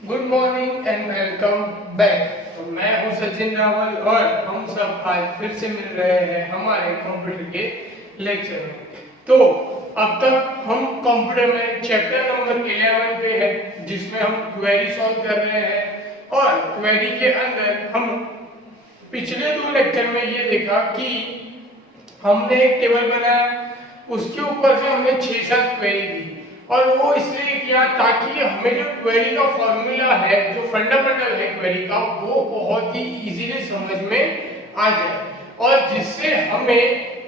Good morning and welcome back. तो मैं हूं सचिन रावल और हम सब आज फिर से मिल रहे हैं हमारे कंप्यूटर के लेक्चर में। तो अब तक हम कंप्यूटर में चैप्टर नंबर 11 पे है जिसमें हम क्वेरी सॉल्व कर रहे हैं और क्वेरी के अंदर हम पिछले 2 लेक्चर में ये देखा कि हमने एक टेबल बनाया, उसके ऊपर से हमने 6-7 क्वेरी दी और वो इसलिए किया ताकि हमें जो क्वेरी का फॉर्मूला है, जो फंडामेंटल है क्वेरी का, वो बहुत ही इजीली समझ में आ जाए और जिससे हमें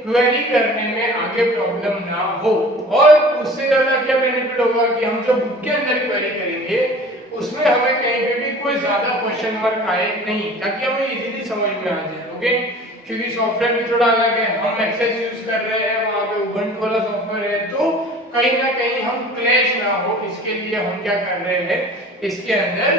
क्वेरी करने में आगे प्रॉब्लम ना हो। और उससे ज्यादा क्या बेनिफिट होगा कि हम जो बुक के अंदर क्वेरी करेंगे उसमें हमें कहीं पे भी कोई ज्यादा क्वेश्चन मार्क आए नहीं, ताकि हमें इजीली समझ में आ जाए। ओके, क्योंकि सॉफ्टवेयर भी थोड़ा अलग है, हम एक्सेस यूज कर रहे हैं, वहां पे उबंटू वाला सॉफ्टवेयर है, तो कहीं ना कहीं हम क्लैश ना हो इसके लिए हम क्या कर रहे हैं, इसके अंदर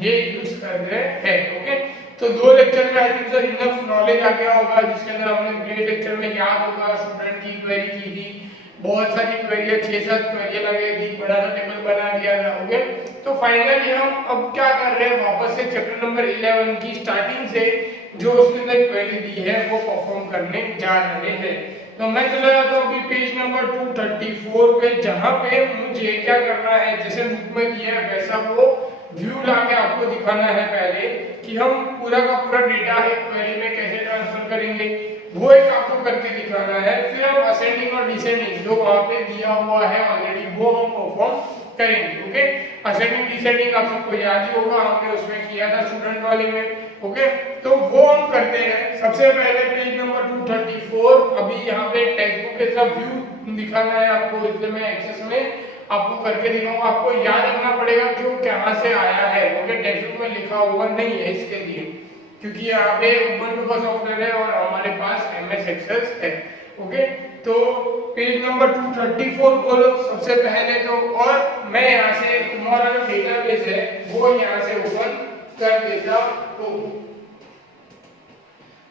ये यूज कर रहे हैं। ओके, तो 2 लेक्चर में I think sir enough knowledge आ गया होगा, जिसके अंदर हमने पहले लेक्चर में याद होगा स्टूडेंट की क्वेरी की थी, बहुत सारी क्वेरी 6-7 क्वेरी लगाई थी, बड़ा सा टेबल बना दिया था। ओके, तो फाइनली हम अब क्या कर रहे हैं, वापस से चैप्टर नंबर 11 की स्टार्टिंग से जो उसके अंदर क्वेरी दी है वो परफॉर्म करने जा रहे हैं। तो मैं चला जाता हूँ अभी पेज नंबर 234 पे, जहाँ पे मुझे क्या करना है, जैसे बुक में दिया है वैसा वो व्यू लाके आपको दिखाना है पहले कि हम पूरा का पूरा डेटा है क्वेरी में कैसे ट्रांसफर करेंगे, वो एक आपको करके दिखाना है। फिर हम असेंडिंग और डिसेंडिंग जो वहाँ पे दिया हुआ है ऑलरेडी वो हम परफॉर्म करेंगे। ओके, असेंडिंग डिसेंडिंग आप सबको याद ही होगा, हमने उसमें किया था स्टूडेंट वाले में। ओके, तो वो हम करते हैं। सबसे पहले पेज नंबर 234, अभी यहाँ पे टेक्स्ट बुक के साथ व्यू दिखाना है आपको, इसलिए मैं एक्सेस में आपको करके दिखाऊंगा। आपको याद रखना पड़ेगा कि वो कहाँ से आया है। ओके, टेक्स्ट बुक में लिखा हुआ नहीं है इसके लिए, क्योंकि यहाँ पे उबंटू का सॉफ्टवेयर है और हमारे पास एमएस एक्सेस है। ओके, तो पेज नंबर 234 खोलो सबसे पहले तो, और मैं यहाँ से तुम्हारा जो डेटाबेस है वो यहाँ से ओपन कर देता हूँ।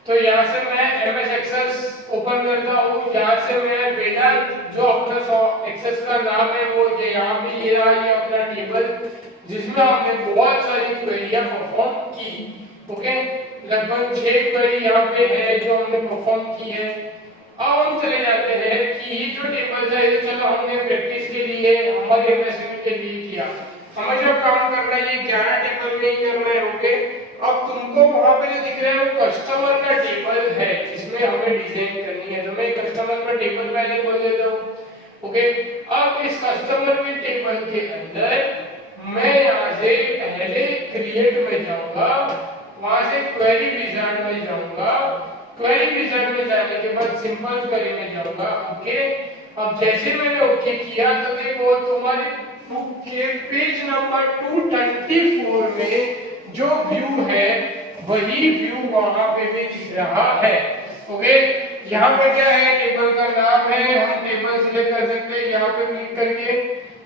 तो यहाँ से मैं एमएस एक्सेस ओपन करता हूँ, यहाँ से मैं डेटा जो अपना एक्सेस का नाम है वो ये यहाँ पे ये रहा, ये अपना टेबल जिसमें हमने बहुत सारी क्वेरियां परफॉर्म की। ओके, लगभग 6 क्वेरी यहाँ पे है जो हमने परफॉर्म की है। अब हम चले जाते हैं कि ये जो टेबल है ये चलो हमने प्रैक्टिस के लिए हमारे एमएसक्यू के लिए किया, हमें जो काम करना है ये 11 टेबल में ही करना है। ओके, अब तुमको वहां पे जो दिख रहा है वो कस्टमर का टेबल है जिसमें हमें डिजाइन करनी है, तो मैं कस्टमर का टेबल पहले खोल देता हूँ। ओके, अब इस कस्टमर के टेबल के अंदर मैं यहाँ से पहले क्रिएट में जाऊंगा, वहां से क्वेरी विजार्ड में जाऊंगा, क्वेरी विजार्ड में जाने के बाद सिंपल क्वेरी में जाऊंगा। ओके, अब जैसे मैंने ओके किया तो देखो तुम्हारे बुक के पेज नंबर 234 में जो व्यू है वही व्यू वहां पे भी दिख रहा है। ओके, यहाँ पे क्या है, टेबल का नाम है, हम टेबल सिलेक्ट कर सकते हैं यहाँ पे क्लिक करके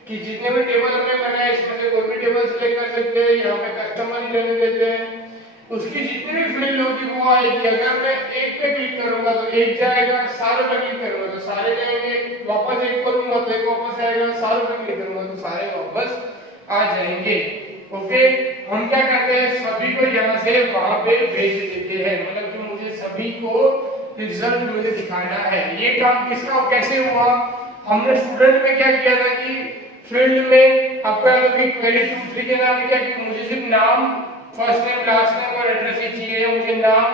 कि जितने भी टेबल हमने बनाए इसमें से कोई भी टेबल सिलेक्ट कर सकते हैं। यहाँ पे कस्टमर रहने देते हैं, उसकी जितनी भी फील्ड होगी वो आएगी। अगर मैं एक पे क्लिक करूंगा तो एक जाएगा, सारे पे क्लिक करूंगा तो सारे जाएंगे, वापस एक करूंगा तो एक वापस आएगा, सारे पे क्लिक करूंगा तो सारे वापस आ जाएंगे। ओके, हम क्या करते हैं, सभी को यहाँ से वहां पे भेज देते हैं, मतलब कि मुझे सभी को रिजल्ट मुझे दिखाना है। ये काम किसका कैसे हुआ, हमने स्टूडेंट में क्या किया था कि फील्ड में आपको क्वेरी 2-3 के नाम क्या कि मुझे सिर्फ नाम, फर्स्ट नेम, लास्ट नेम और एड्रेस ही चाहिए, मुझे नाम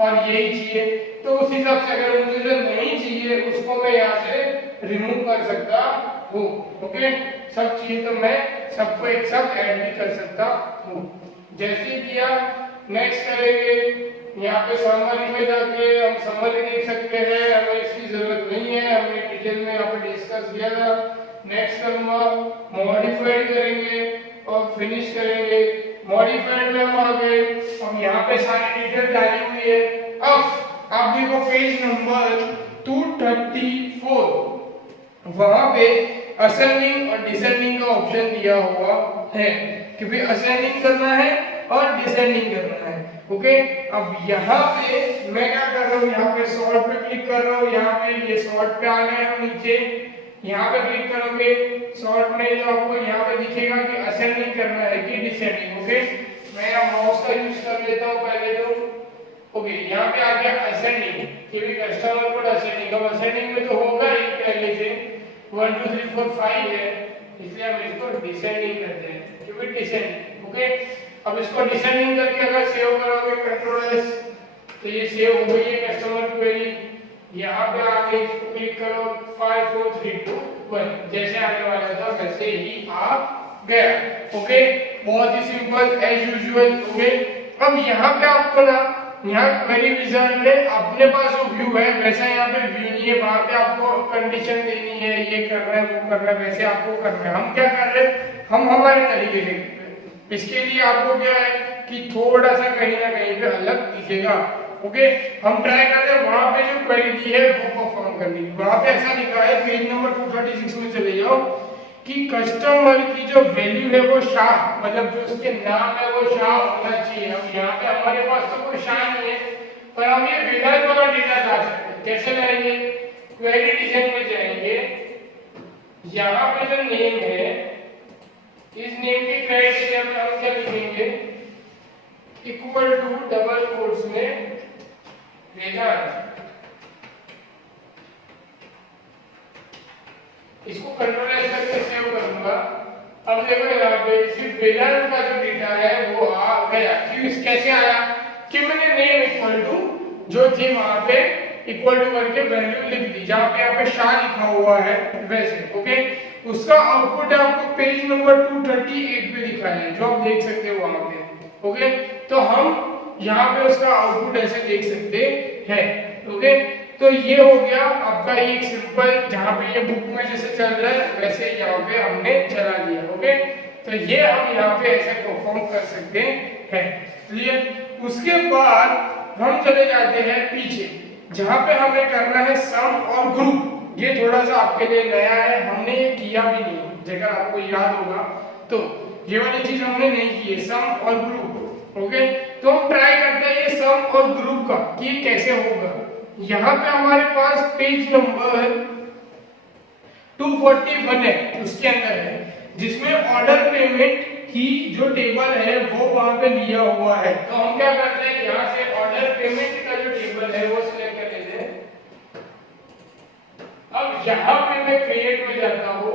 और यही चाहिए। तो उस हिसाब से अगर मुझे जो नहीं चाहिए उसको मैं यहाँ से रिमूव कर सकता हूँ। ओके, सब चाहिए तो मैं सबको एक साथ ऐड भी कर सकता हूँ। जैसे किया, नेक्स्ट करेंगे, यहाँ पे समरी में जाके हम समरी देख सकते हैं, हमें इसकी जरूरत नहीं है, हमने डिटेल में यहाँ पे डिस्कस किया था। नेक्स्ट करूंगा, मॉडिफाइड करेंगे और फिनिश करेंगे। मॉडिफाइड में हम आ गए, हम यहाँ पे सारी डिटेल डाली हुई है। अब आप देखो पेज नंबर 234, वहां पे असेंडिंग और डिसेंडिंग का ऑप्शन दिया हुआ है कि भाई असेंडिंग करना है और डिसेंडिंग करना है। ओके, अब यहाँ पे मैं क्या कर रहा हूँ, यहाँ पे सॉर्ट पे क्लिक कर रहा हूँ, यहाँ पे ये सॉर्ट पे आ गए हम नीचे, यहाँ पे क्लिक करोगे सॉर्ट में तो आपको यहाँ पे दिखेगा कि असेंडिंग करना है कि डिसेंडिंग। ओके, मैं यहाँ माउस का यूज कर लेता हूँ पहले तो। ओके, यहाँ पे आ गया असेंडिंग, कि भी कस्टमर कोड असेंडिंग। अब असेंडिंग में तो होगा ही पहले से 1 2 3 4 5 है, इसलिए हम इसको डिसेंडिंग करते हैं, क्योंकि डिसेंडिंग। ओके, अब इसको डिसेंडिंग करके अगर सेव करोगे कंट्रोल एस, तो ये सेव हो गई है कस्टमर क्वेरी। यहाँ पे आके इसको क्लिक करो 5 4 3 2 1, जैसे आने वाला था वैसे ही आ गया। ओके, बहुत ही सिंपल एज यूजुअल। ओके, अब यहाँ पे आपको ना, यहाँ क्वेरी विजार्ड में अपने पास जो व्यू है वैसा यहाँ पे व्यू नहीं है, वहां पे आपको कंडीशन देनी है, ये करना है वो करना है, वैसे आपको करना है। हम क्या कर रहे हैं, हम हमारे तरीके से करते हैं। इसके लिए आपको क्या है कि थोड़ा सा कहीं ना कहीं पे अलग दिखेगा। ओके, हम ट्राई करते हैं वहां पे जो क्वेरी दी है वो परफॉर्म करने की। वहां पे ऐसा लिखा है, पेज नंबर 236 में चले जाओ, कि कस्टमर की जो वैल्यू है वो शाह, मतलब जो उसके नाम है वो शाह होना चाहिए। अब यहाँ पे हमारे पास तो कोई शाह नहीं है, पर हम ये विदाउट वाला डेटा ला सकते हैं। कैसे लाएंगे, क्वेरी डिजाइन में जाएंगे, यहाँ पे जो नेम है, इस नेम के क्राइटेरिया में हम क्या लिखेंगे, इक्वल टू डबल कोट्स में वेदांत। इसको कंट्रोल एस करके सेव करूंगा। अब देखो यहाँ पे सिर्फ वेदांत का जो डेटा है वो आ गया। क्यों, कैसे आया, कि मैंने नेम इक्वल टू जो थी वहां पे इक्वल टू करके वैल्यू लिख दी, जहां पे यहाँ पे शाह लिखा हुआ है वैसे। ओके, उसका आउटपुट आपको पेज नंबर 238 पे दिखा है, जो आप देख सकते हो वहां पे। ओके, तो हम यहाँ पे उसका आउटपुट ऐसे देख सकते हैं। ओके, तो ये हो गया आपका एक सिंपल, जहाँ पे ये बुक में जैसे चल रहा है वैसे यहाँ पे हमने चला दिया। ओके, तो ये हम यहाँ पे ऐसे परफॉर्म कर सकते हैं। क्लियर। उसके बाद हम चले जाते हैं पीछे, जहाँ पे हमें करना है सम और ग्रुप। ये थोड़ा सा आपके लिए नया है, हमने ये किया भी नहीं, जगह आपको याद होगा तो ये वाली चीज हमने नहीं की है, सम और ग्रुप। ओके, तो हम ट्राई करते हैं ये सम और ग्रुप का कि कैसे होगा। यहाँ पे हमारे पास पेज नंबर 241 है, उसके अंदर है, जिसमें ऑर्डर पेमेंट की जो टेबल है वो वहां पे लिया हुआ है। तो हम क्या करते हैं, यहाँ से ऑर्डर पेमेंट का जो टेबल है वो सिलेक्ट कर लेते हैं। अब यहाँ पे मैं क्रिएट में जाता हूँ,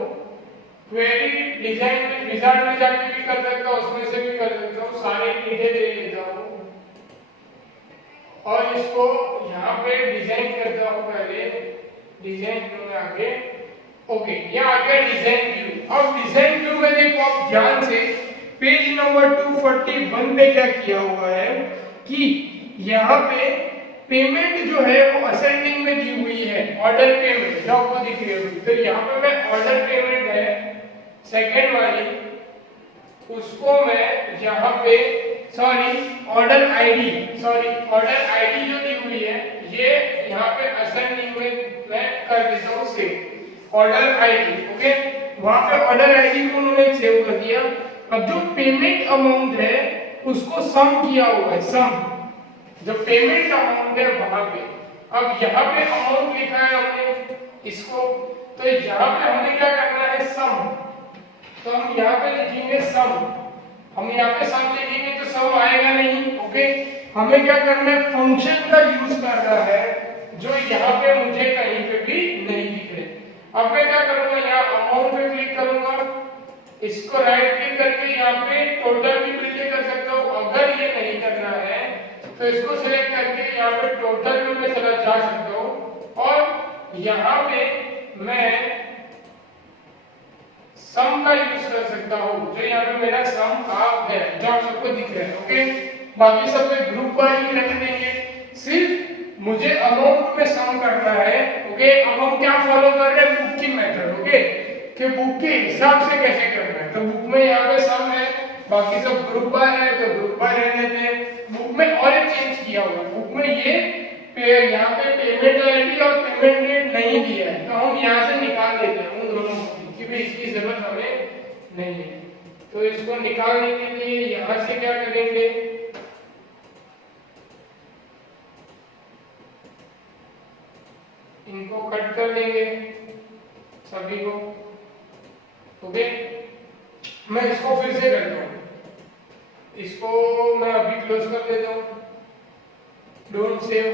क्वेरी डिजाइन में विजार्ड में जाके भी कर सकता हूँ, उसमें से भी कर सकता हूँ, सारे डिटेल ले लेता हूँ और इसको यहाँ पे डिजाइन करता हूँ। पहले डिजाइन व्यू में आके, ओके, ये आ गया डिजाइन व्यू। अब डिजाइन व्यू में देखो आप ध्यान से, पेज नंबर 241 पे क्या किया हुआ है कि यहाँ पे पेमेंट जो है वो असेंडिंग में दी हुई है, ऑर्डर पेमेंट जो आपको दिख रही है। तो यहाँ पे मैं ऑर्डर पेमेंट है सेकेंड वाली, उसको मैं यहाँ पे ऑर्डर आईडी जो दी हुई है ये यहाँ पे असेंडिंग में मैं कर देता हूँ सेव, ऑर्डर आईडी। ओके, वहां पे ऑर्डर आईडी को उन्होंने सेव कर दिया। अब जो पेमेंट अमाउंट है उसको सम किया हुआ है, सम जो पेमेंट अमाउंट है वहां पे। अब यहाँ पे अमाउंट लिखा है हमने इसको, तो यहाँ पे हमने क्या करना है, सम। तो हम यहाँ पे लिखेंगे सम, हम यहाँ पे सम लिखेंगे तो सम आएगा नहीं। ओके, हमें क्या करना है, फंक्शन का यूज करना है जो यहाँ पे मुझे कहीं पे भी नहीं दिख रहे। अब मैं क्या करूंगा, यहाँ अमाउंट पे क्लिक करूंगा, इसको राइट क्लिक करके यहाँ पे टोटल भी बिल्ड कर सकता हूँ। अगर ये नहीं करना है तो इसको सिलेक्ट करके यहाँ पे टोटल में मैं चला जा सकता हूँ और यहाँ पे मैं सम का यूज कर सकता हूँ, जो यहाँ पे मेरा सम आ गया, जो आप सबको दिख रहा है। ओके, बाकी सब पे ग्रुप वाइज रख देंगे, सिर्फ मुझे अमाउंट में सम करना है। ओके, अब हम क्या फॉलो कर रहे हैं, बुक की मेथड। ओके, कि बुक के हिसाब से कैसे करना है। तो बुक में यहाँ पे सम है, बाकी सब ग्रुप बाय है तो ग्रुप बाय रह लेते हैं। बुक में और एक चेंज किया हुआ है, बुक में ये यहाँ पे पेमेंट आईडी और पेमेंट डेट नहीं दिया है, तो हम यहाँ से निकाल देते हैं उन दोनों को, क्योंकि इसकी जरूरत हमें नहीं है। तो इसको निकालने के लिए यहाँ से क्या करेंगे, इनको कट कर देंगे सभी को। ओके, मैं इसको फिर से करता हूँ, इसको मैं अभी क्लोज कर देता हूँ, डोंट सेव।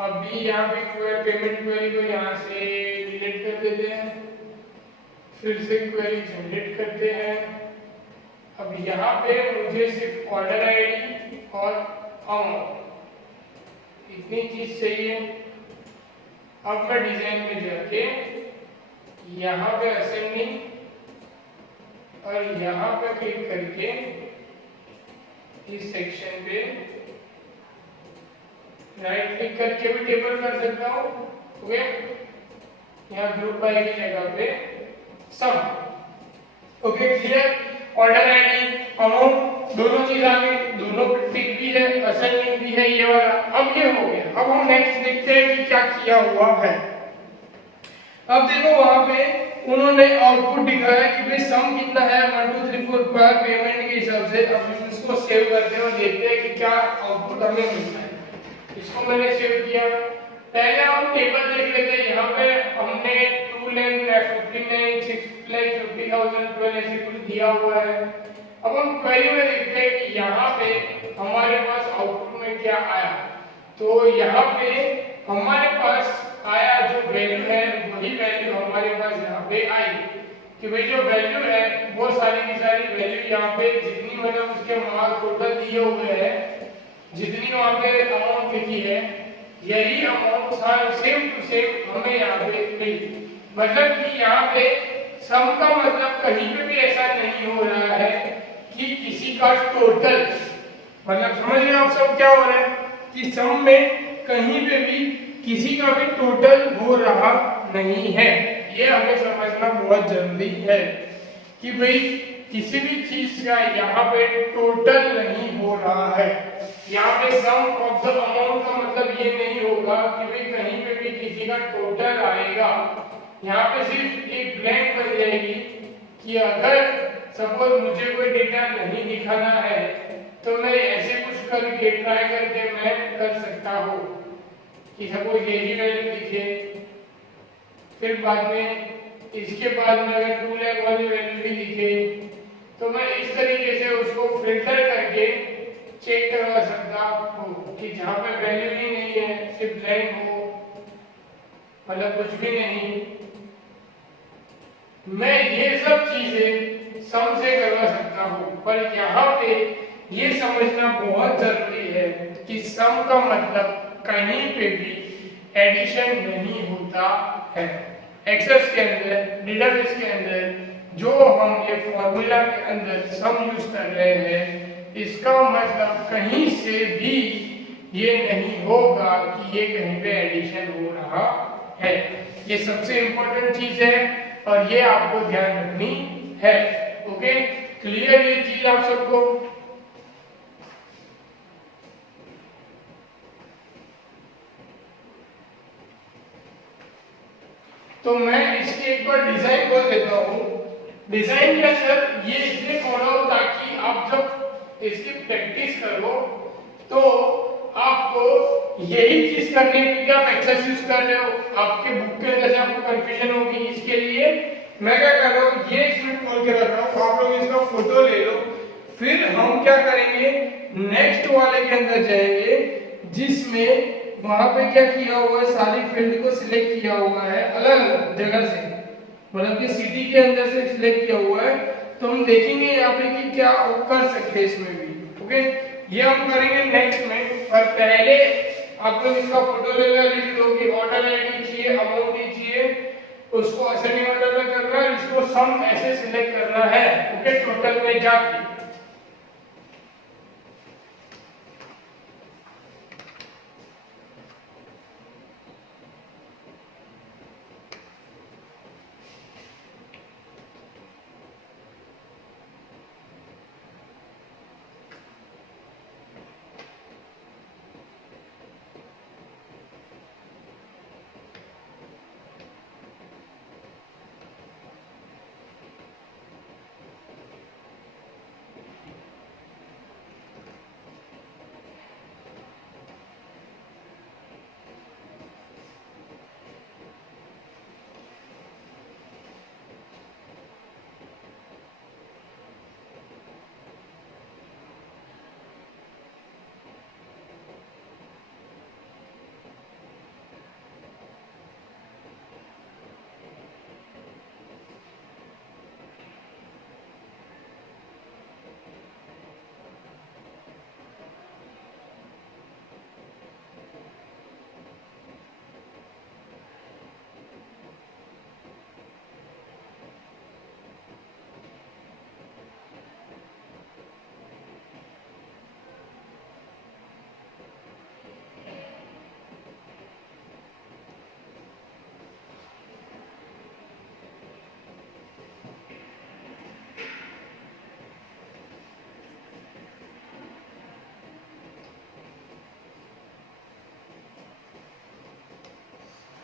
अभी यहाँ पे पेमेंट क्वेरी को यहाँ से डिलीट कर देते हैं, फिर से क्वेरी जनरेट करते हैं। अब यहाँ पे मुझे सिर्फ ऑर्डर आईडी और अमाउंट इतनी चीज चाहिए। अब मैं डिजाइन में जाके यहाँ पे असेंडिंग और यहाँ पे क्लिक करके इस सेक्शन पे राइट क्लिक करके भी टेबल कर सकता हूँ। ओके, यहाँ ग्रुप बाय की जगह पे sum. Okay clear, order ID amount दोनों चीज आ गई, दोनों टिक भी है, असाइनमेंट भी है ये वाला। अब ये हो गया। अब हम नेक्स्ट देखते हैं कि क्या किया हुआ है। अब देखो वहां पे उन्होंने आउटपुट दिखाया कि भाई सम कितना है 1 2 3 4 5 पेमेंट के हिसाब से। अब हम इसको सेव करते हैं और देखते हैं कि क्या आउटपुट हमें मिलता है। इसको मैंने सेव किया। पहले हम टेबल देख लेते हैं। यहाँ पे हमने 2 लाख 59 6 लाख 50,000 12 ऐसे कुछ दिया हुआ है। अब हम क्वेरी में देखते हैं कि यहाँ पे हमारे पास आउटपुट में क्या आया। तो यहाँ पे हमारे पास आया जो वैल्यू है वही वैल्यू हमारे पास यहाँ पे आई कि भाई जो वैल्यू है वो सारी की सारी वैल्यू यहाँ पे जितनी मतलब उसके मार्क टोटल दिए हुए हैं, जितनी वहाँ पे अमाउंट लिखी है, यही अमाउंट सेम टू सेम हमें यहाँ पे मिली। मतलब कि यहाँ पे सम का मतलब कहीं पे भी ऐसा नहीं हो रहा है कि किसी का टोटल, मतलब समझ रहे आप सब क्या हो रहा है कि सम में कहीं पे भी किसी का भी टोटल हो रहा नहीं है। ये हमें समझना बहुत जरूरी है कि भाई किसी भी चीज का यहाँ पे टोटल नहीं हो रहा है। यहाँ पे सम ऑफ द अमाउंट का मतलब ये नहीं होगा कि भाई कहीं पे भी किसी का टोटल आएगा। यहाँ पे सिर्फ एक ब्लैंक बन जाएगी कि अगर सपोज मुझे कोई डेटा नहीं दिखाना है तो मैं ऐसे कुछ करके ट्राई करके मैं कर सकता हूँ कि सपोज यही वैल्यू दिखे, फिर बाद में इसके बाद में अगर 2 लाख वाली वैल्यू भी दिखे तो मैं इस तरीके से उसको फिल्टर करके चेक करवा सकता हूँ कि जहाँ पे वैल्यू ही नहीं है, सिर्फ ब्लैंक हो, मतलब कुछ भी नहीं, मैं ये सब चीजें सम से करवा सकता हूँ। पर यहाँ पे ये समझना बहुत जरूरी है कि सम का मतलब कहीं पे भी एडिशन नहीं होता है। एक्सेस के अंदर, डेटाबेस के अंदर जो हम ये फॉर्मूला के अंदर सम यूज कर रहे हैं, इसका मतलब कहीं से भी ये नहीं होगा कि ये कहीं पे एडिशन हो रहा है। ये सबसे इंपॉर्टेंट चीज है और ये आपको ध्यान रखनी है। ओके, क्लियर ये चीज आप सबको? तो मैं इसके एक बार डिजाइन खोल देता हूँ। डिजाइन के अंदर ये इसलिए खोलो ताकि आप जब इसकी प्रैक्टिस करो तो आपको यही चीज करनी है कि आप एक्सेस यूज कर रहे हो, आपके बुक के अंदर से आपको कंफ्यूजन होगी। इसके लिए मैं क्या कर रहा हूँ, ये स्क्रिप्ट खोल के रख रहा हूँ, आप लोग इसका फोटो ले लो। फिर हम क्या करेंगे, नेक्स्ट वाले के अंदर जाएंगे जिसमें वहां पे क्या किया हुआ है, सारी फील्ड को सिलेक्ट किया हुआ है अलग अलग जगह से, मतलब कि सिटी के अंदर से सिलेक्ट किया हुआ है। तो हम देखेंगे यहाँ पे कि क्या कर सकते हैं इसमें भी। ओके, ये हम करेंगे नेक्स्ट में। और पहले आप लोग इसका फोटो ले लो कि ऑर्डर आईडी चाहिए, अमाउंट चाहिए, उसको असेंडिंग ऑर्डर में करना है, इसको सम ऐसे सिलेक्ट करना है। ओके, टोटल में जाके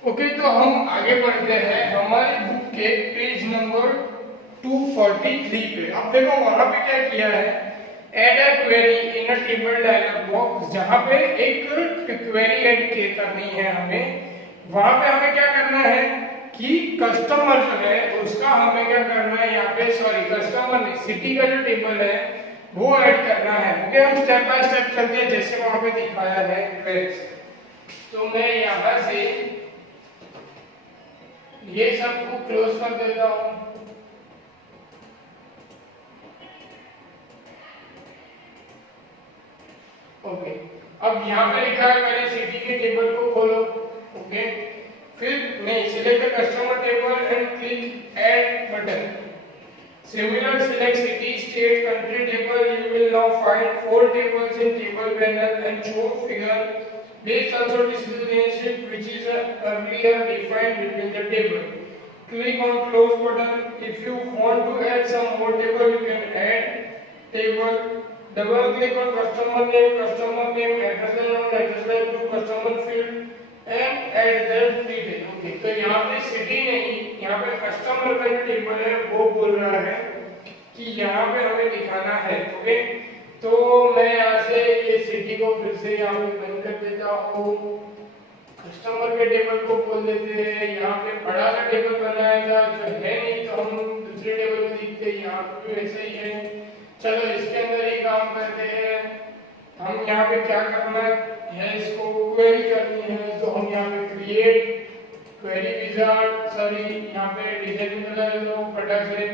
ओके, तो हम आगे बढ़ते हैं हमारे बुक के पेज नंबर 243 पे। अब देखो वहां पे क्या किया है, add a query in a table dialog box, जहां पे एक क्वेरी ऐड करनी है हमें। वहां पे हमें क्या करना है कि कस्टमर जो है उसका हमें क्या करना है, यहाँ पे सॉरी कस्टमर नहीं, सिटी का जो टेबल है वो ऐड करना है। ओके, हम स्टेप बाय स्टेप चलते हैं जैसे वहां पे दिखाया है क्वेरीज। तो मैं यहाँ से ये सबको क्लोज कर देता हूँ। ओके, अब यहाँ पे लिखा है मैंने सिटी के टेबल को खोलो। ओके, फिर नहीं, select customer table and click add button. Similar, select city, state, country table. You will now find 4 tables in table panel and show figure based on the relationship which is earlier defined between the table. Click on close button. If you want to add some more table, you can add table. Double click on customer name, address line to customer field and add their detail. Okay, तो यहाँ पे city नहीं, यहाँ पे customer का जो table है वो बोल रहा है कि यहाँ पे हमें दिखाना है। ओके, तो मैं यहाँ से ये सिटी को फिर से यहाँ पे बंद कर देता हूँ, कस्टमर के टेबल को खोल देते हैं। यहाँ पे बड़ा सा टेबल बनाया था जो है नहीं, तो हम दूसरे टेबल को देखते हैं, यहाँ पे भी वैसे ही है। चलो इसके अंदर ही काम करते हैं। हम यहाँ पे क्या करना है, इसको क्वेरी करनी है, तो हम यहाँ पे क्रिएट क्वेरी विजार्ड, सॉरी यहाँ पे डिजाइन कलर दो फटाक से।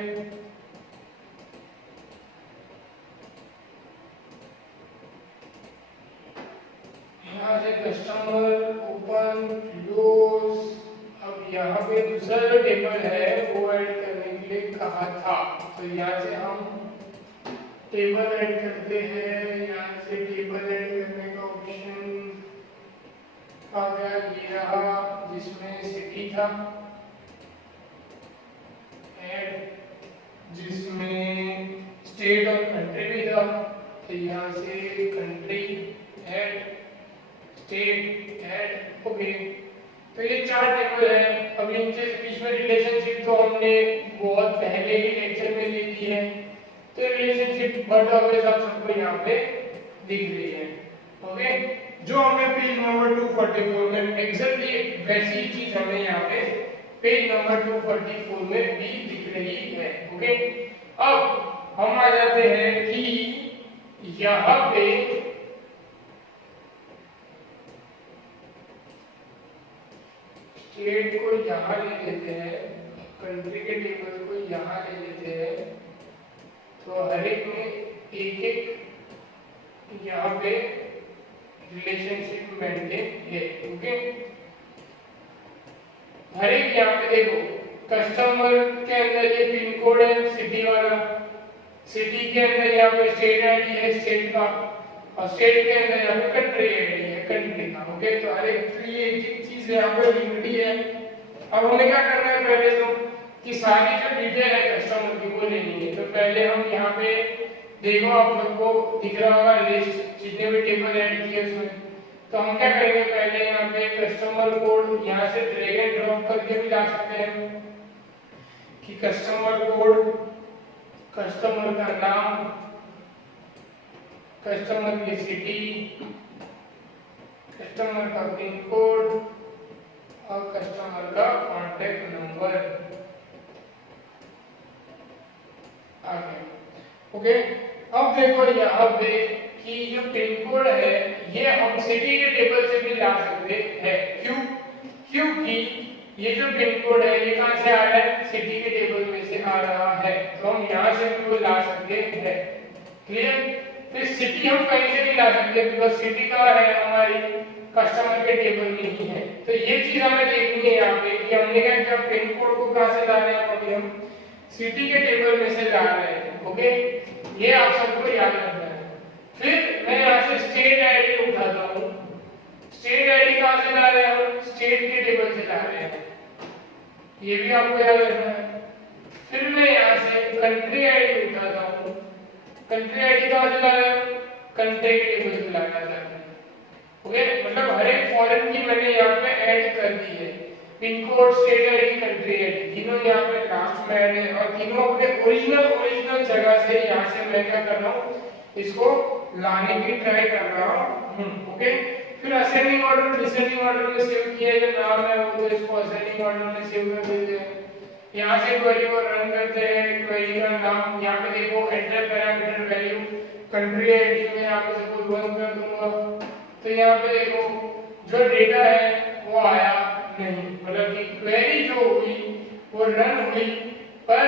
यहाँ से कस्टमर ओपन क्लोज। अब यहाँ पे दूसरा जो टेबल है वो ऐड करने के लिए कहा था, तो यहाँ से हम टेबल ऐड करते हैं। यहाँ से टेबल ऐड करने का ऑप्शन आ गया, ये रहा जिसमें सिटी था, ऐड जिसमें स्टेट और कंट्री भी था, तो यहाँ से country add, state add. Okay, तो ये 4 टेबल है। अब इनके बीच में रिलेशनशिप तो हमने बहुत पहले ही लेक्चर में ले ली है, तो रिलेशनशिप बट ऑलवेज आप सबको यहाँ पे दिख रही है। ओके, जो हमें पेज नंबर 244 में एग्जैक्टली वैसी ही चीज हमें यहाँ पे पेज नंबर 244 में भी दिख रही है। ओके, अब हम आ जाते हैं कि यहाँ पे स्टेट को यहाँ ले लेते हैं, कंट्री के टेबल को यहाँ ले लेते हैं, तो हर एक में एक एक यहाँ पे रिलेशनशिप मेंटेन है। ओके, हर एक यहाँ पे देखो कस्टमर के अंदर ये पिन कोड है सिटी वाला, सिटी के अंदर यहाँ पे स्टेट आईडी है स्टेट का, और स्टेट के अंदर यहाँ पे कंट्री आईडी है कंट्री का। ओके, तो हर एक के लिए एक एक चीज यहाँ पे लिंक्ड है। अब हमें क्या करना है, पहले तो कि सारी जो डिटेल है कस्टमर की वो लेनी है। तो पहले हम यहाँ पे देखो, आप सबको दिख रहा होगा लिस्ट जितने भी टेबल ऐड किए उसमें। तो हम क्या करेंगे, पहले यहाँ पे कस्टमर कोड यहाँ से ड्रैग एंड ड्रॉप करके भी ला सकते हैं कि कस्टमर कोड, कस्टमर का नाम, कस्टमर की सिटी, कस्टमर का पिन कोड और कस्टमर का कॉन्टैक्ट नंबर आ गया। ओके, अब देखो यहाँ पे कि जो पिन कोड है ये हम सिटी के टेबल से भी ला सकते हैं। क्यों? क्योंकि ये जो पिन कोड है ये कहाँ से आ रहा है, सिटी के टेबल में से आ रहा है, तो हम यहाँ से भी वो ला सकते हैं। क्लियर? फिर सिटी हम कहीं से भी ला सकते हैं, बिकॉज सिटी का है हमारी कस्टमर के टेबल में ही है। तो ये चीज हमें देखनी है यहाँ पे कि हमने क्या किया, पिन कोड को कहाँ से ला रहे हैं, अभी हम सिटी के टेबल में से ला रहे हैं। ओके, ये आप सबको याद रखना है। फिर मैं यहाँ से स्टेट आईडी उठाता हूँ, स्टेट आईडी कहाँ से ला रहे हैं हम, स्टेट के टेबल से ला रहे हैं, ये भी आपको याद रखना है। फिर मैं यहाँ से कंट्री आईडी उठाता हूँ, कंट्री आईडी कहाँ से ला रहे हैं, कंट्री के टेबल से लाना चाहते हैं। ओके, मतलब हर एक फॉरेन की मैंने यहाँ पे ऐड कर दी है। Pin code, state ID, country ID, तीनों यहाँ पे लास्ट में ऐड है और तीनों अपने ओरिजिनल जगह से यहाँ से मैं क्या कर रहा हूँ, इसको लाने की ट्राई कर रहा हूँ। ओके, फिर असेंडिंग ऑर्डर डिसेंडिंग ऑर्डर में सेव किया जो नाम है वो तो इसको असेंडिंग ऑर्डर में सेव कर देते हैं। यहाँ से क्वेरी को रन करते हैं, क्वेरी का नाम यहाँ पे देखो, enter parameter value, country ID में यहाँ पे सपोज 1 कर दूंगा, तो यहाँ पे देखो जो डेटा है वो आया नहीं, मतलब कि क्वेरी जो हुई वो रन हुई पर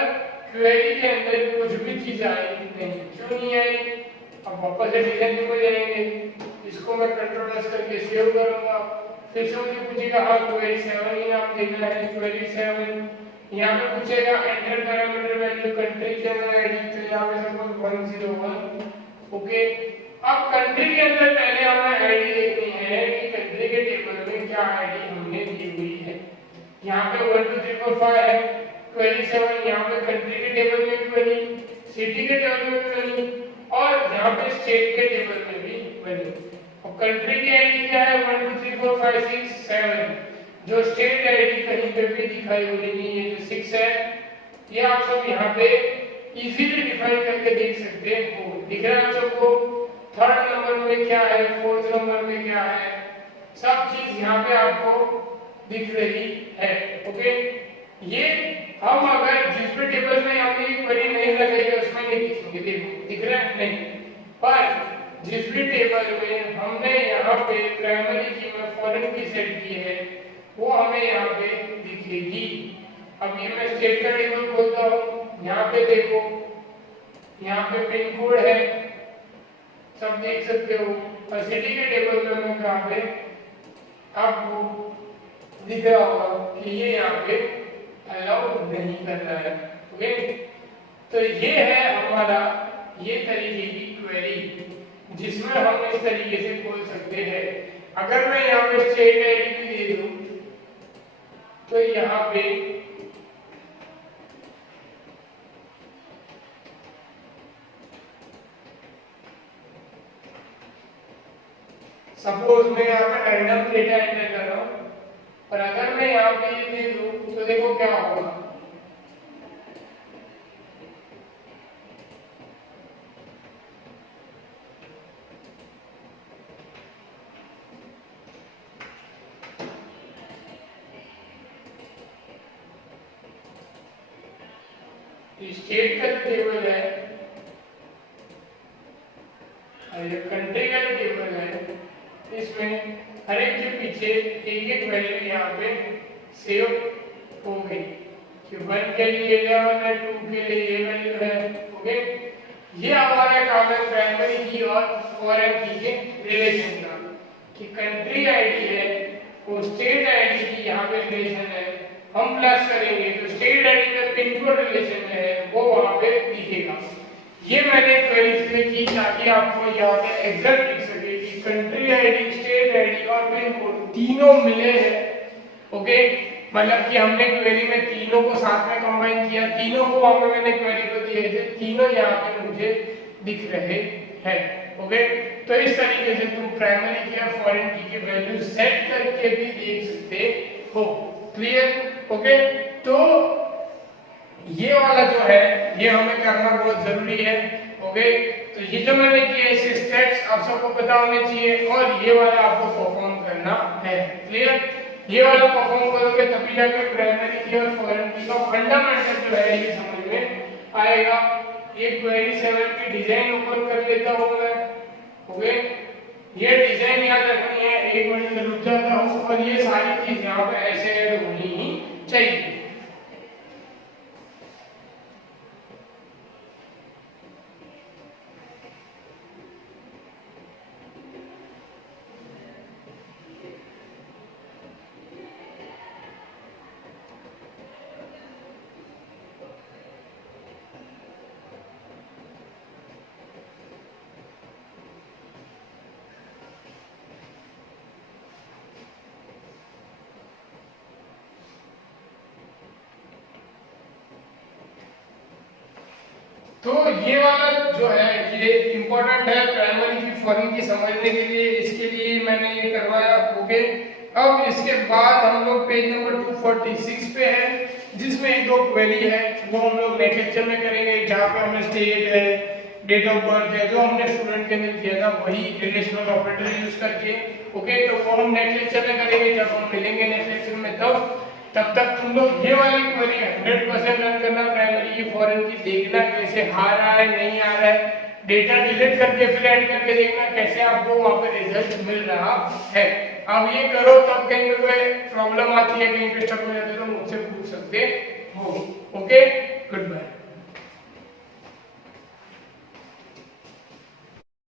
क्वेरी के अंदर कुछ भी चीज आई नहीं। क्यों नहीं आई? अब वापस से डिजाइन में जाएंगे, इसको मैं कंट्रोल एस करके सेव करूंगा, फिर से मुझे पूछेगा हाँ क्वेरी 7 ही नाम देना है, क्वेरी 7 यहाँ पे पूछेगा एंटर पैरामीटर वैल्यू, कंट्री के अंदर आईडी, तो यहाँ पे सपोज 101। ओके, अब कंट्री के अंदर पहले हमें आईडी देखनी है कि कंट्री के टेबल में क्या आईडी हमने दी हुई है। यहाँ पे 1 2 3 4 5 है, क्वेरी 7 यहाँ पे कंट्री के टेबल में भी बनी, सिटी के टेबल में भी बनी और यहाँ पे स्टेट के टेबल में भी बनी। और कंट्री की आईडी क्या है 1 2 3 4 5 6 7, जो स्टेट आईडी कहीं पे भी दिखाई हुई नहीं है, जो 6 है, ये आप सब यहाँ पे इजीली डिफाइन करके देख सकते हो। दिख रहा है आप सबको? थर्ड नंबर में क्या है, फोर्थ नंबर में क्या है, सब चीज यहाँ पे आपको दिख रही है। ओके, ये हम अगर जिस भी टेबल में हमने क्वेरी नहीं लगाई है उसमें नहीं दिखेंगे, देखो दिख रहा है नहीं, पर जिस भी टेबल में हमने यहाँ पे प्राइमरी की में फॉरेन की सेट की है वो हमें यहाँ पे दिखेगी। अब ये मैं स्टेट का टेबल खोलता हूँ, यहाँ पे देखो, यहाँ पे पिन कोड है, सब देख सकते हो, और सिटी के टेबल में मैं कहाँ पे आपको दिख रहा होगा कि ये यहाँ पे अलाउ नहीं कर रहा है। ओके, तो ये है हमारा ये तरीके की क्वेरी जिसमें हम इस तरीके से खोल सकते हैं। अगर मैं यहाँ पे स्टेट आईडी भी दे दूं तो यहाँ पे सपोज मैं यहाँ पे रैंडम डेटा एंटर कर रहा हूँ, पर अगर मैं यहाँ पे ये दे दूं तो देखो क्या होगा, स्टेट का टेबल है और ये कंट्री का टेबल है, इसमें हर एक के पीछे एक एक वैल्यू यहाँ पे सेव हो गई कि 1 के लिए 11 है, 2 के लिए ये वैल्यू है। ओके, ये हमारा काम है प्राइमरी की और फॉरेन की के रिलेशन का, कि कंट्री आईडी है वो स्टेट आईडी की यहाँ पे रिलेशन है, हम प्लस करेंगे तो स्टेट आईडी का पिन कोड रिलेशन है वो वहाँ पे दिखेगा। ये मैंने क्वेरीज में की ताकि आपको यहाँ पे एग्जैक्ट दिख सके कि कंट्री आईडी, स्टेट आईडी और पिन कोड तीनों मिले हैं। ओके, मतलब कि हमने क्वेरी में तीनों को साथ में कंबाइन किया, तीनों को वहां पे मैंने क्वेरी को दिए थे, तीनों यहाँ पे मुझे दिख रहे हैं। ओके, तो इस तरीके से तुम प्राइमरी की और फॉरेन की के वैल्यू सेट करके भी देख सकते हो। क्लियर? ओके, तो ये वाला जो है ये हमें करना बहुत जरूरी है। ओके, तो ये जो मैंने किया इसके स्टेप्स आप सबको पता होने चाहिए और ये वाला आपको परफॉर्म करना है। क्लियर? ये वाला परफॉर्म करोगे तभी जाके प्राइमरी की और फॉरेन की का फंडामेंटल जो है ये समझ में आएगा। ये क्वेरी 7 की डिजाइन ओपन कर लेता हूं मैं। ओके, ये डिजाइन याद रखनी है, एक मिनट रुक जाता हूं और ये सारी चीज यहाँ पे ऐसे ऐड होनी ही चाहिए। तो ये वाला जो है ये इम्पोर्टेंट है प्राइमरी की फॉरेन की समझने के लिए, इसके लिए मैंने ये करवाया। ओके, अब इसके बाद हम लोग पेज नंबर 246 पे हैं, जिसमें एक दो क्वेरी है वो हम लोग नेक्स्ट लेक्चर में करेंगे, जहाँ पे हमें स्टेट है, डेट ऑफ बर्थ है, जो हमने स्टूडेंट के अंदर किया था वही रिलेशनल ऑपरेटर यूज करके। ओके, तो वो हम नेक्स्ट लेक्चर में करेंगे, जब हम मिलेंगे नेक्स्ट लेक्चर में तब तक तुम लोग ये वाली क्वेरी 100% रन करना, प्राइमरी की फॉरेन की, देखना कैसे आ रहा है नहीं आ रहा है, डेटा डिलीट करके फिर ऐड करके देखना कैसे आपको वहां पे रिजल्ट मिल रहा है। अब ये करो, तब कहीं पे कोई प्रॉब्लम आती है, कहीं पे स्टक हो जाते हो तो मुझसे पूछ सकते हो। Okay, good bye.